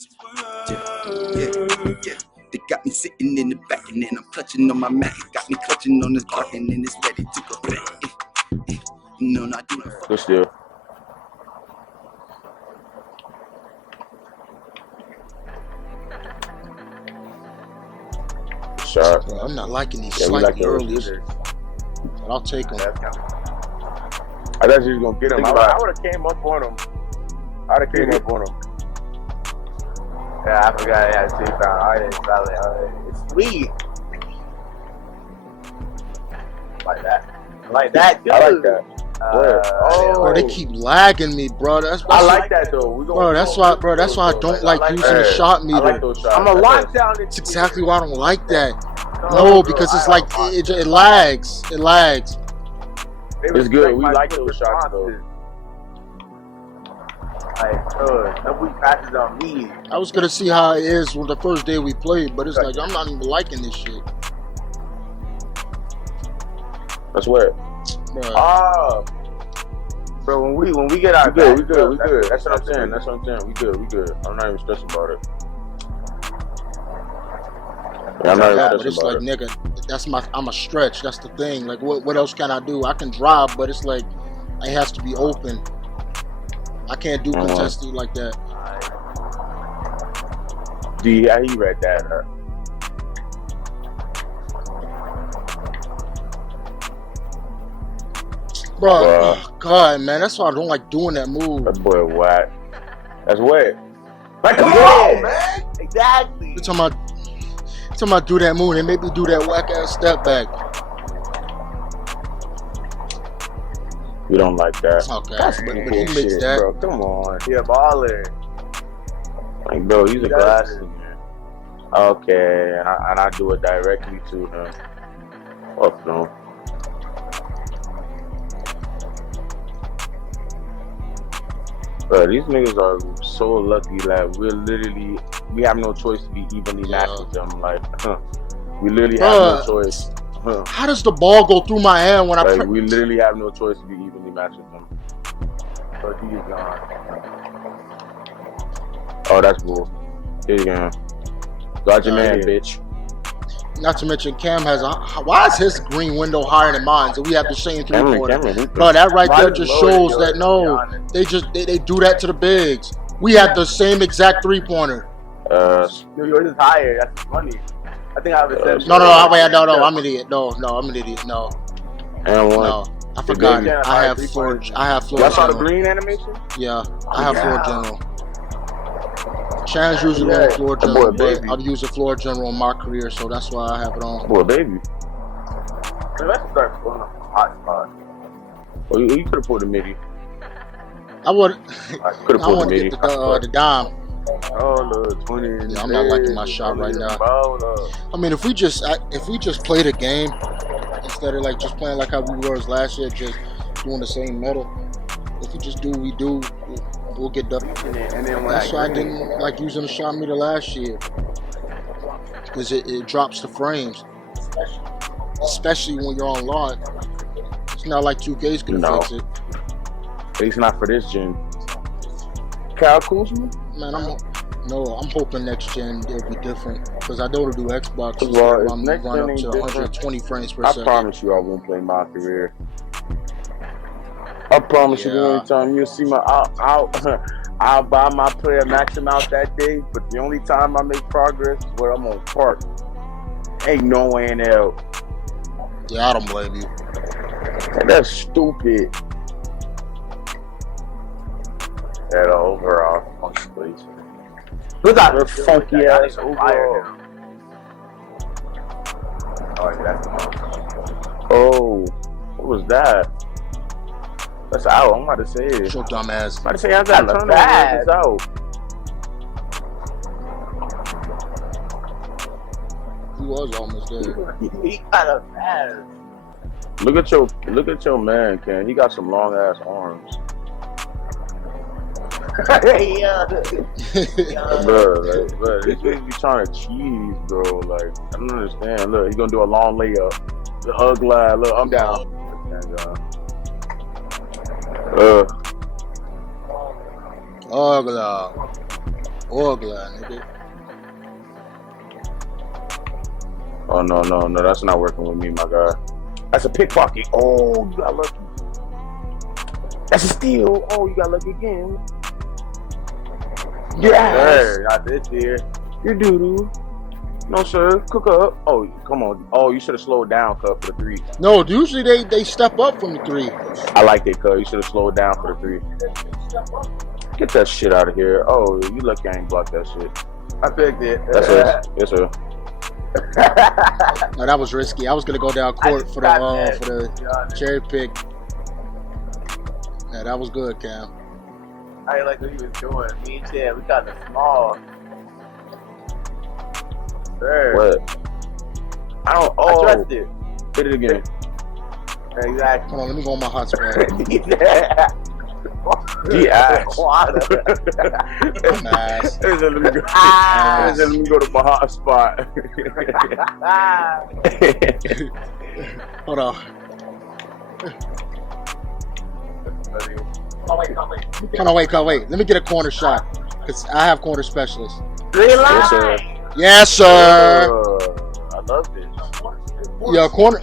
Yeah. They got me sitting in the back and then I'm clutching on my Mac. Got me clutching on this block and then it's ready to go back. No, not doing it. Good still. Shot. Bro, I'm not liking these Yeah, we like slightly those early. either. But I'll take them. I thought you was gonna get him. I would have came up on him. I would have came up on him. Yeah, I forgot. Yeah, see, it's sweet. Like that. Like that. Dude. I like that. Bro, they keep lagging me, bro. I like that though. Bro, that's why I don't like using the shot meter. I like those shots. I'm a lockdown. That's exactly why I don't like that. No, because it's like it lags. It lags. It's good. We like those shots though. Like, nobody passes on me. I was gonna see how it is when the first day we played, but it's like I'm not even liking this shit. That's what. Bro. Bro, when we get our we good. That's what I'm saying. We good. I'm not even stressing about it. Yeah, I'm not even but it's like, nigga, I'm a stretch. That's the thing. Like, what else can I do? I can drive, but it's like it has to be open. I can't do contested like that. Yeah, he read that. Bro, oh God, man, that's why I don't like doing that move. That boy whack. That's wet. Like, come on, man. Exactly. You're talking about do that move and make me do that whack ass step back. We don't like that. Okay, but he makes that. Bro, come on. He a baller. Like, bro, use a glasses. Okay, and I do it directly to him. Fuck no. Bro, these niggas are so lucky that we have no choice to be evenly matched with them. Like, we literally have no choice. How does the ball go through my hand when I? We literally have no choice to be evenly matched with them. So he is gone. Oh, that's bull. Here you go. Got your man, bitch. Not to mention, Cam has why is his green window higher than mine? So we have the same three-pointer. Bro, that right there just shows that they do that to the bigs. We have the same exact three-pointer. Yours is higher. That's funny. I think I have a No, I'm an idiot. No, I'm an idiot. No. And one. No, I forgot. I have floor Y'all saw the green animation? Yeah, I have floor general. Chan's usually on floor general, but I've used a floor general in my career, so that's why I have it on. Boy, baby. Let's start pulling up a hot spot. Well, you could have pulled the midi. I would. Could have pulled the midi. The dime. Oh, look, 20. Yeah, I'm not liking my shot right now. I mean, if we just play the game instead of like just playing like how we were last year, just doing the same meta. If we just do what we do, we'll get done. That's why I didn't like using the shot meter last year, because it drops the frames, especially when you're on lock. It's not like 2K's gonna fix it. At least not for this gen. Kyle Kuzma? Man, I'm hoping next gen it'll be different, because I know it'll do Xbox. Well, I'm next run gen up to 120 frames per second. I promise you I won't play my career. I promise you the only time you'll see my I'll buy my player, max him out that day, but the only time I make progress is when I'm on park. Ain't no way in hell. Yeah, I don't blame you. That's stupid. That overall funky place. Who's that funky ass overall? Oh, that's the most. Oh, what was that? That's out. I'm about to say it. Your dumb ass. I'm about to say, how's that turnover? It's out. He was almost there. He kind of fast. Look at your man, Ken. He got some long ass arms. Yeah. Bro, these niggas be trying to cheese, bro. Like, I don't understand. Look, he's gonna do a long layup. The hug glide. Look, I'm down. Ugly, nigga. Oh no, that's not working with me, my guy. That's a pickpocket. Oh, you got lucky. That's a steal. Oh, you got lucky again. Yeah, not this year. You doo-doo. No, sir. Cook up. Oh, come on. Oh, you should have slowed down, Cup, for the 3. No, usually they step up from the 3. I like it, Cup. You should have slowed down for the 3. Get that shit out of here. Oh, you lucky I ain't blocked that shit. I picked it. That's it. Yes, sir. No, that was risky. I was gonna go down court for the cherry pick. Yeah, that was good, Cam. I didn't like what he was doing. Me and Chad, we got the small. Sure. What? I don't. I trust it. Hit it again. Exactly. Hold on, let me go on my hotspot. D-ass. I'm ass. Let me go to my hotspot. Hold on. Can't wait. Let me get a corner shot. Because I have corner specialists. Yes, sir. Yes, sir. I love this. Yeah, corner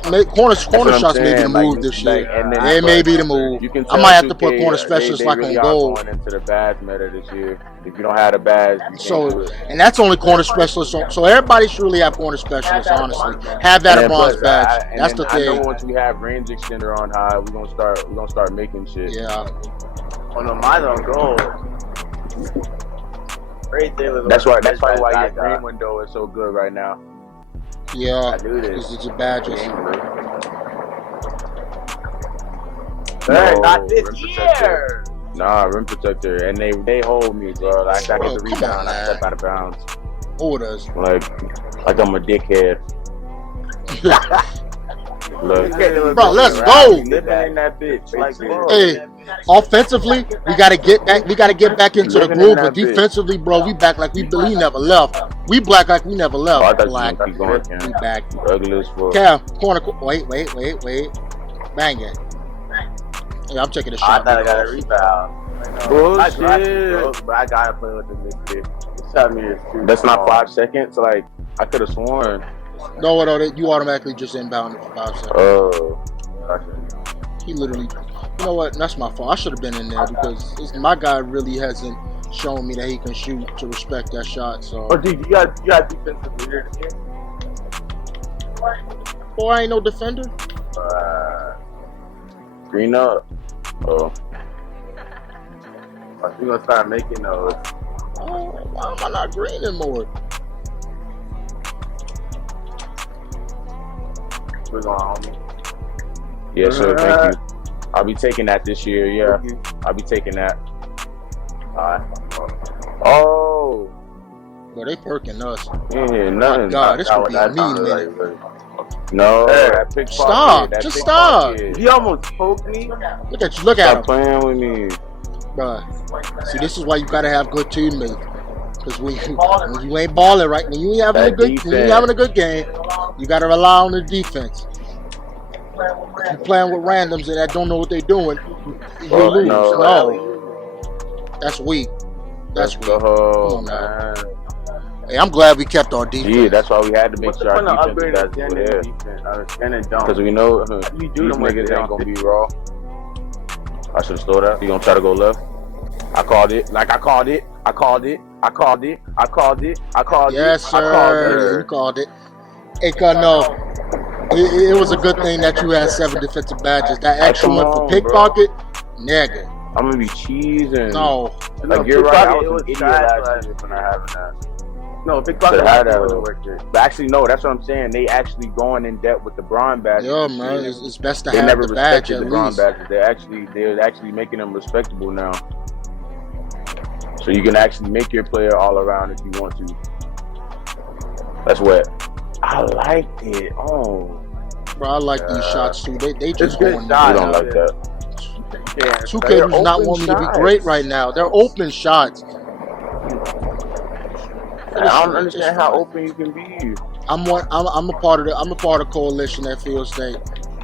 shots may be the move this year. It may be the move. I might have to put corner specialists like really on goal. Going into the badge meta this year. If you don't have the badge, you can't do it. And that's only corner specialists. So everybody should really have corner specialists. Honestly, have that a bronze badge. That's the thing. I know once we have range extender on high, we're gonna start making shit. Yeah. Oh no, mine on goal. That's why your green window is so good right now. Yeah, because it's your badges. No, not this year. Nah, rim protector, and they hold me, bro. Like I get the rebound, I step out of bounds. Who does? Like I'm a dickhead. Look, bro, let's go. Living in that bitch. Like, hey, offensively, we gotta get back. We gotta get back into the groove. But defensively, bro, we back like we never left. We black like we never left. Oh, I thought black. You keep going, we back. Ugly as fuck. Cam, corner. Wait. Bang it. Yeah, I'm taking a shot. I thought I got a rebound. Bullshit. But I gotta play with this bitch. That's not 5 seconds. Like I could have sworn. No, you automatically just inbounded for 5 seconds. Oh. He literally, you know what? That's my fault. I should have been in there because my guy really hasn't shown me that he can shoot to respect that shot. So. Oh, dude, you got defensive leader this year? Boy, I ain't no defender. Green up. Oh. You gonna start making those? Oh, why am I not greening more? We're going, homie. Yes, sir. Thank you. I'll be taking that this year. Yeah, I'll be taking that. Oh. Well, they perking us. Yeah, nothing. God, this could be a mean minute. No, that pickpocket. Stop. Just stop. He almost poked me. Look at you. Look at him. Stop playing with me. Bruh. See, this is why you gotta have good teammates. Because when you ain't balling right, when you ain't having a good game, you gotta rely on the defense. If you're playing with randoms that don't know what they're doing, you lose. No. That's weak. That's weak. Come on, man. Hey, I'm glad we kept our defense. Yeah, that's why we had to make sure our defense is there. Because we know these niggas ain't gonna be raw. I should have stole that. You gonna try to go left? I called it. Yes, sir. You called it. Hey, no. It was a good thing that you had 7 defensive badges. That extra one for pickpocket, nigga. I'm gonna be cheesing. No. Like, you're right. I was an idiot last year for not having that. No, pickpocket wasn't working. But actually, no, that's what I'm saying. They actually going in depth with the Braun badges. Yeah, man. It's best to have the badge at the Braun badges. They're actually making them respectable now. So you can actually make your player all around if you want to. That's what I liked it. Oh, bro, I like these shots too. They just going. You don't like that. 2K does not want me to be great right now. They're open shots. I don't understand how open you can be. I'm a part of the coalition that feels that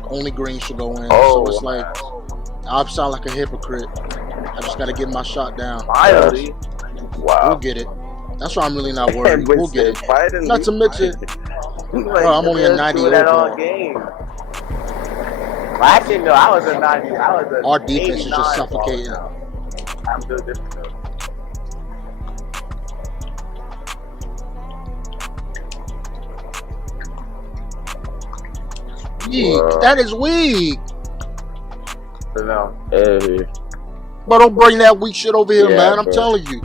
only green should go in. So it's like I sound like a hypocrite. I just gotta get my shot down. Finally. Wow. We'll get it. That's why I'm really not worried. We'll get it. Finally. Not to mention, bro, I'm only a 90 overall. Well, actually, no, I was a 90. I was a Our defense is just suffocating. I'm doing this. Weak. That is weak. No. Hey. Bro, don't bring that weak shit over here, Yeah, man. I'm bro. telling you.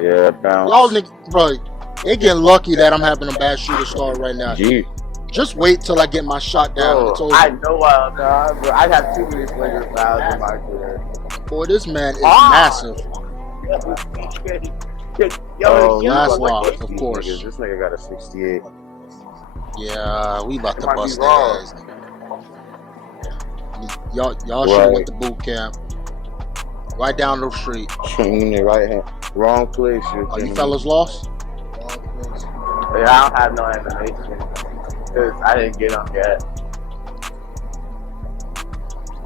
Yeah, bounce. Y'all niggas, bro, they getting lucky that I'm having a bad shooter start right now. G. Just wait till I get my shot down. It's over. I know bro. I have too many flagrant fouls in my career. Boy, this man is massive. Last loss, of course. This nigga got a 68. Yeah, we about to might be bust their wrong. ass. Y'all should have went to boot camp. Right down the street. In the right hand. Wrong place. Are you fellas lost? Yeah, I don't have no animation because I didn't get them yet.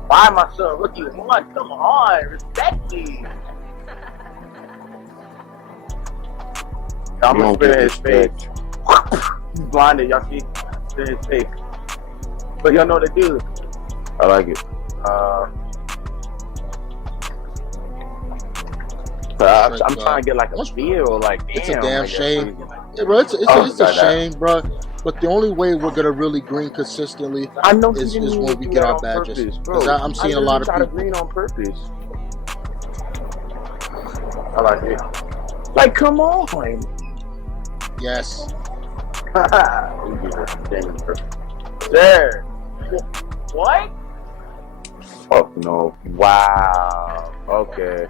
Why am I so rookie one? Come on, respect me. I'm gonna spit in his face. He's blinded, y'all see? Spit in his face. But y'all know what to do. I like it. I'm trying to get like a feel, like damn. It's a damn like shame. Yeah, bro, it's a shame, bro. But the only way we're gonna really green consistently is when we get our badges. Because I'm seeing a lot of people green on purpose. I like it. Like, come on. Yes. There. What? Fuck no. Wow. Okay.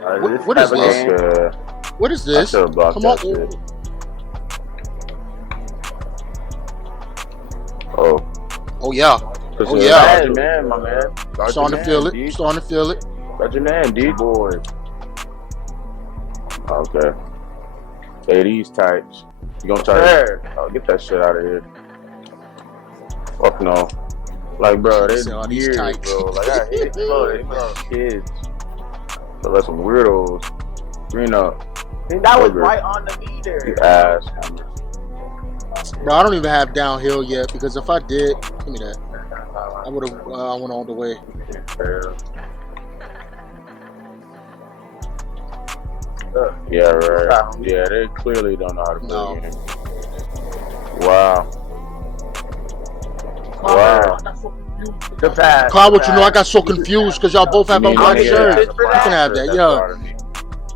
What is this? Okay. What is this? Come on. Shit. Oh yeah. Oh yeah. Start your man, my man. Starting to feel it. Starting to feel it. Start your man, D boy. Okay. Hey, these types. You gonna try to get that shit out of here? Fuck no. Like, bro, they these types, bro. Like, I hate kids. So that's some weirdos. Green up. That was right on the meter. You ass. Bro, I don't even have downhill yet because if I did, give me that. I would have went all the way. Yeah, right. Yeah, they clearly don't know how to play the game. Wow. Wow. The pass. Cloud, what you know, I got so confused because y'all both have on black shirts. You can have that, yeah.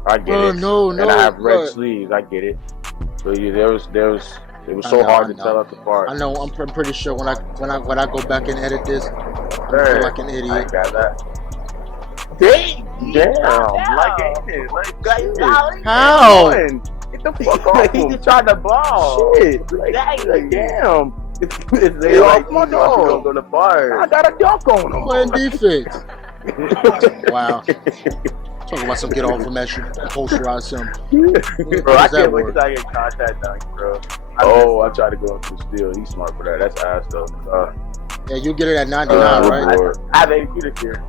I get it. No. And I have red sleeves. I get it. But yeah, it was so hard to tell us apart. I know. I'm pretty sure when I go back and edit this, I'm gonna feel like an idiot. I got that. Damn. Like, how? Get the fuck off him. He tried the ball. Shit. Like, damn. They like, my dog. Go to bar. I got a dunk on him. Playing defense. Wow. Talking about some get off from that shit, posterize some. Bro, I can't wait till I get contact dunk, bro. I tried to go into steal. He's smart for that. That's ass though. Yeah, you get it at 99, right? I have 82 this year.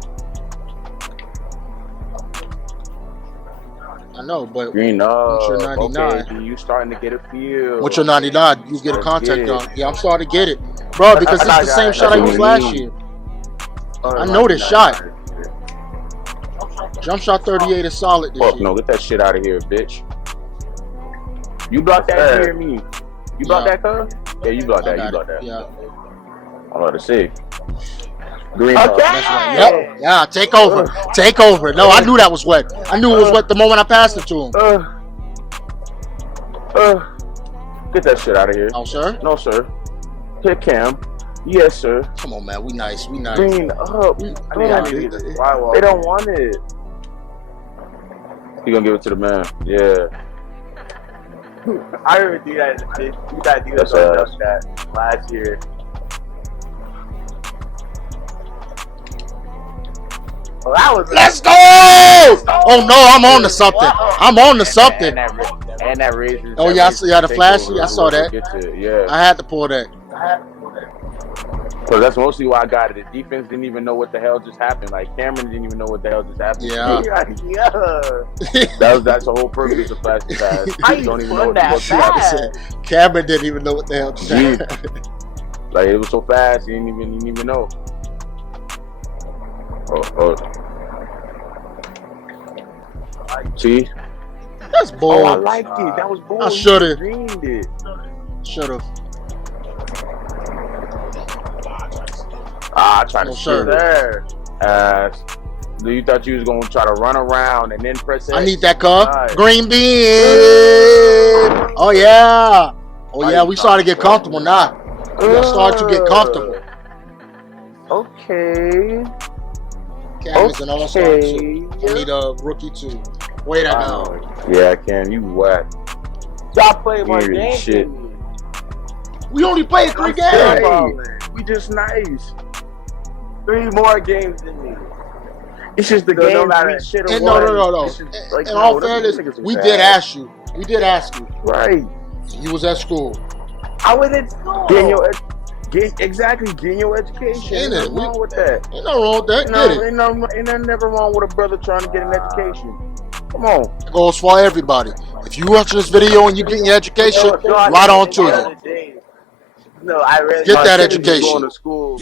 I know, but Green up. once you're 99, okay, you starting to get a feel. once you're 99, you get a contact dunk. Yeah, I'm starting to get it, bro, because it's the same shot I used last year. I know this shot. Jump shot 38 is solid this year. No, get that shit out of here, bitch. You blocked that near me. You blocked that, cuz? Yeah, you blocked that. You blocked that. Yeah. I'm about to say. Green up. That's right. Yep. Yeah, take over. Take over. No, I knew that was wet. I knew it was wet the moment I passed it to him. Get that shit out of here. No, sir? No, sir. Hit Cam. Yes, sir. Come on, man. We nice. We nice. Green up. They don't want it. He gonna give it to the man. Yeah. I remember do that. You gotta do that last year. Well, that was Let's go! Oh no, I'm on to something. I'm on to something. And that raises. Oh yeah, the flashy. I saw that. Yeah. I had to pull that. Because that's mostly why I got it. The defense didn't even know what the hell just happened. Like Cameron didn't even know what the hell just happened. Yeah. That's the whole purpose of fast pass. How you don't even know run what the that fuck happened. fast? Cameron didn't even know what the hell just Gee. happened. Like it was so fast, he didn't even know. Oh. See? That's bold. Oh, I liked it. That was bold. I should've. Dreamed it. Should've. I tried to No, shoot sir. there. You thought you was gonna try to run around and then press X? I need that car. Nice. Green bean. Oh yeah. Oh yeah. We started to get comfortable now. We got started to get comfortable. Okay. Cam is an all-star too. I need a rookie too. Way to go. Yeah, I can. You whack. Y'all play You more ain't really games shit. than me. We only played 3 games. Hey, we just nice. 3 more games than me. It's just the No, game no matter. we should have And won. no. It's just, like, In all no, fairness, them niggas we was did ass. ask you. We did ask you. Right. You was at school. I was in school. Getting your getting your education. Ain't Ain't it? nothing wrong with that. Ain't nothing wrong with that. No, Get it. ain't nothing never wrong with a brother trying to get an education. Come on. It goes for everybody. If you watching this video and you getting your education, right on to you. No, I really Get that My kid is education. going to school.